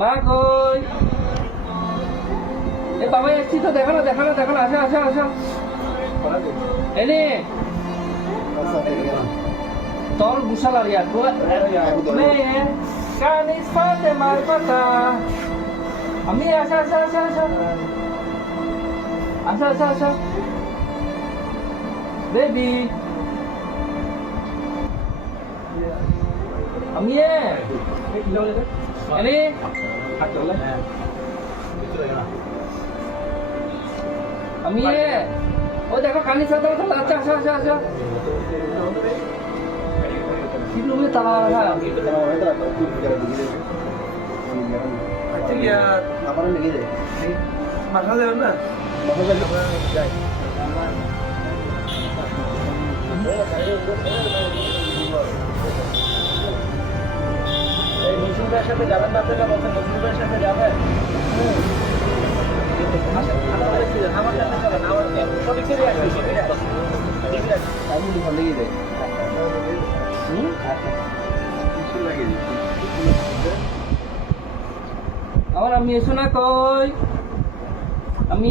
মা কই? এ বাবা এসছি তো, দেখো না দেখো না দেখো না, আসো আসো আসো। এনে তোর গুছাল আর ইয়ার মেয়ে কানিস পাতে মার পাতা। আমি আসো আসো আসো আসো আসো আসো আসো বেবি। আমি এনে আমি ও দেখো কানি সাথে আচ্ছা আসো আসো আসো সিলুমে তালা হ্যাঁ আচ্ছা কি আমার লেগে যায় মাথা দেবেন না মাথা দেবেন যাই এই মিশুদের সাথে যাবেন না, আপনারা বলছেন মিশুদের সাথে যাবেন। আমার সাথে চলেন, আমার সঠিক ছেড়ে আসবে আমি ভালো লেগে যায় আমার আমি এসো না কই? আমি